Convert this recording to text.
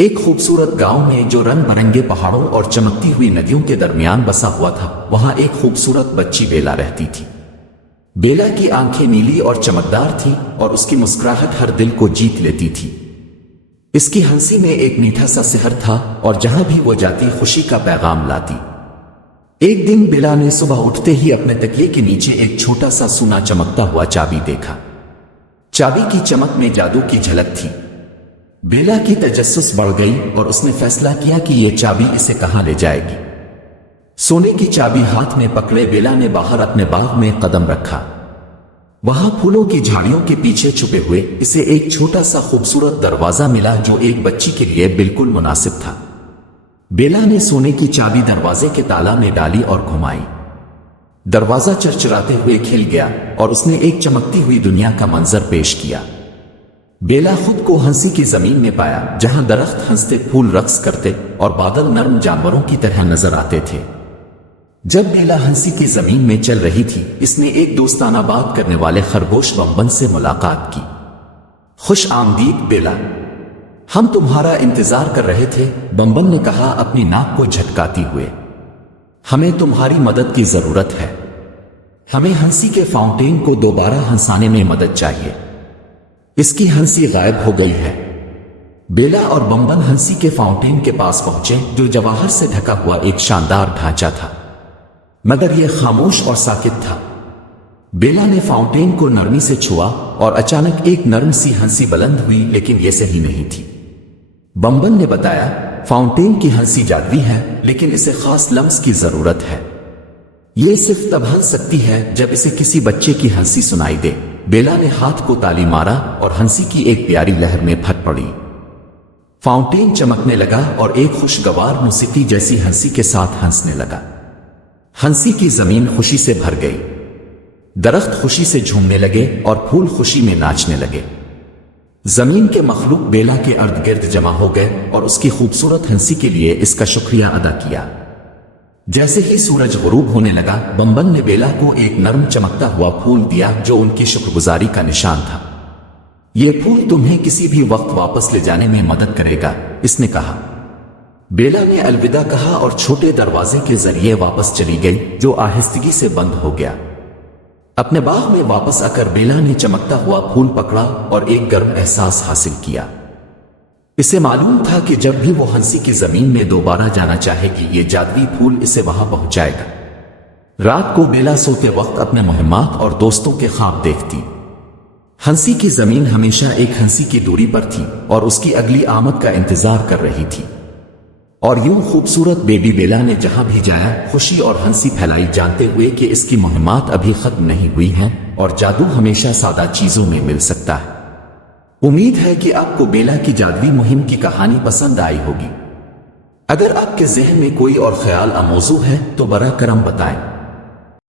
ایک خوبصورت گاؤں میں جو رنگ برنگے پہاڑوں اور چمکتی ہوئی ندیوں کے درمیان بسا ہوا تھا، وہاں ایک خوبصورت بچی بیلا رہتی تھی۔ بیلا کی آنکھیں نیلی اور چمکدار تھیں اور اس کی مسکراہٹ ہر دل کو جیت لیتی تھی۔ اس کی ہنسی میں ایک میٹھا سا سحر تھا اور جہاں بھی وہ جاتی خوشی کا پیغام لاتی۔ ایک دن بیلا نے صبح اٹھتے ہی اپنے تکیے کے نیچے ایک چھوٹا سا سونا چمکتا ہوا چابی دیکھا۔ چابی کی چمک میں جادو کی جھلک تھی۔ بیلا کی تجسس بڑھ گئی اور اس نے فیصلہ کیا کہ یہ چابی اسے کہاں لے جائے گی۔ سونے کی چابی ہاتھ میں پکڑے بیلا نے باہر اپنے باغ میں قدم رکھا۔ وہاں پھولوں کی جھاڑیوں کے پیچھے چھپے ہوئے اسے ایک چھوٹا سا خوبصورت دروازہ ملا جو ایک بچی کے لیے بالکل مناسب تھا۔ بیلا نے سونے کی چابی دروازے کے تالا میں ڈالی اور گھمائی۔ دروازہ چرچراتے ہوئے کھل گیا اور اس نے ایک چمکتی ہوئی دنیا کا منظر پیش کیا۔ بیلا خود کو ہنسی کی زمین میں پایا، جہاں درخت ہنستے، پھول رقص کرتے اور بادل نرم جانوروں کی طرح نظر آتے تھے۔ جب بیلا ہنسی کی زمین میں چل رہی تھی، اس نے ایک دوستانہ بات کرنے والے خرگوش بمبن سے ملاقات کی۔ خوش آمدید بیلا، ہم تمہارا انتظار کر رہے تھے، بمبن نے کہا اپنی ناک کو جھٹکاتی ہوئے۔ ہمیں تمہاری مدد کی ضرورت ہے۔ ہمیں ہنسی کے فاؤنٹین کو دوبارہ ہنسانے میں مدد چاہیے۔ اس کی ہنسی غائب ہو گئی ہے۔ بیلا اور بمبن ہنسی کے فاؤنٹین کے پاس پہنچے جو جواہر سے ڈھکا ہوا ایک شاندار ڈھانچہ تھا، مگر یہ خاموش اور ساکت تھا۔ بیلا نے فاؤنٹین کو نرمی سے چھوا اور اچانک ایک نرم سی ہنسی بلند ہوئی، لیکن یہ صحیح نہیں تھی۔ بمبن نے بتایا، فاؤنٹین کی ہنسی جادوئی ہے، لیکن اسے خاص لمس کی ضرورت ہے۔ یہ صرف تب ہنس سکتی ہے جب اسے کسی بچے کی ہنسی سنائی دے۔ بیلا نے ہاتھ کو تالی مارا اور ہنسی کی ایک پیاری لہر میں پھٹ پڑی۔ فاؤنٹین چمکنے لگا اور ایک خوشگوار موسیقی جیسی ہنسی کے ساتھ ہنسنے لگا۔ ہنسی کی زمین خوشی سے بھر گئی، درخت خوشی سے جھومنے لگے اور پھول خوشی میں ناچنے لگے۔ زمین کے مخلوق بیلا کے ارد گرد جمع ہو گئے اور اس کی خوبصورت ہنسی کے لیے اس کا شکریہ ادا کیا۔ جیسے ہی سورج غروب ہونے لگا، بمبن نے بیلا کو ایک نرم چمکتا ہوا پھول دیا جو ان کی شکر گزاری کا نشان تھا۔ یہ پھول تمہیں کسی بھی وقت واپس لے جانے میں مدد کرے گا، اس نے کہا۔ بیلا نے الوداع کہا اور چھوٹے دروازے کے ذریعے واپس چلی گئی جو آہستگی سے بند ہو گیا۔ اپنے باغ میں واپس آ کر بیلا نے چمکتا ہوا پھول پکڑا اور ایک گرم احساس حاصل کیا۔ اسے معلوم تھا کہ جب بھی وہ ہنسی کی زمین میں دوبارہ جانا چاہے گی، یہ جادوئی پھول اسے وہاں پہنچائے گا۔ رات کو بیلا سوتے وقت اپنے مہمات اور دوستوں کے خواب دیکھتی۔ ہنسی کی زمین ہمیشہ ایک ہنسی کی دوری پر تھی اور اس کی اگلی آمد کا انتظار کر رہی تھی۔ اور یوں خوبصورت بیبی بیلا نے جہاں بھی جایا خوشی اور ہنسی پھیلائی، جانتے ہوئے کہ اس کی مہمات ابھی ختم نہیں ہوئی ہیں اور جادو ہمیشہ سادہ چیزوں میں مل سکتا ہے۔ امید ہے کہ آپ کو بیلا کی جادوئی مہم کی کہانی پسند آئی ہوگی۔ اگر آپ کے ذہن میں کوئی اور خیال موضوع ہے تو براہ کرم بتائیں۔